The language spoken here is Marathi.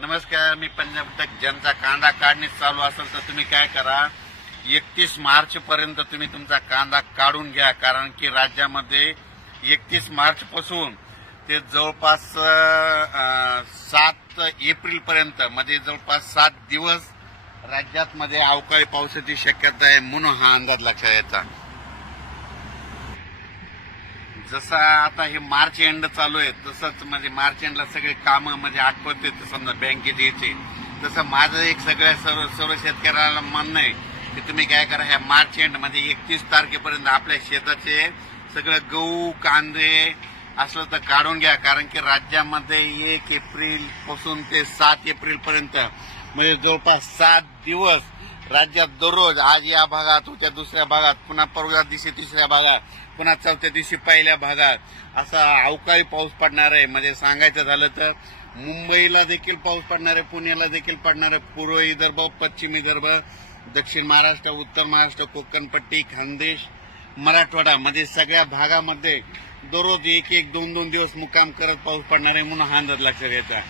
नमस्कार, मी पंजाब तक. ज्यांचा कांदा काढणी चालू असेल तर तुम्ही काय करा, 31 मार्च पर्यंत तुम्ही तुमचा कांदा काढून घ्या. कारण की राज्यामध्ये 31 मार्च पासून ते जवळपास 7 एप्रिल पर्यंत म्हणजे जवळपास 7 दिवस राज्यात मध्ये अवकाळी पावसाची शक्यता आहे. म्हणून हा अंदाज लक्षात यायचा. जसं आता हे मार्च एंड चालू आहे तसंच म्हणजे मार्च एंडला सगळे कामं म्हणजे आठवते समजा बँकेचे यायचे. तसं माझं एक सगळ्या सर्व शेतकऱ्याला म्हणणं आहे की तुम्ही काय करा, ह्या मार्च एंड म्हणजे 31 तारखेपर्यंत आपल्या शेताचे सगळं गहू कांदे असलं तर काढून घ्या. कारण की राज्यामध्ये 1 एप्रिल पासून ते 7 एप्रिल पर्यंत म्हणजे जवळपास 7 दिवस राज्यात दररोज आज या भागात, उद्या दुसऱ्या भागात, पुन्हा परवा दिवशी तिसऱ्या भागात, पुन्हा चौथ्या दिवशी पहिल्या भागात असा अवकाळी पाऊस पडणार आहे. म्हणजे सांगायचं झालं तर मुंबईला देखील पाऊस पडणार आहे, पुण्याला देखील पडणार आहे, पूर्व विदर्भ, पश्चिम विदर्भ, दक्षिण महाराष्ट्र, उत्तर महाराष्ट्र, कोकणपट्टी, खानदेश, मराठवाडा म्हणजे सगळ्या भागामध्ये दररोज 1-1, 2-2 दिवस मुक्काम करत पाऊस पडणार आहे. म्हणून हा अंदाज लक्षात घ्यायचा.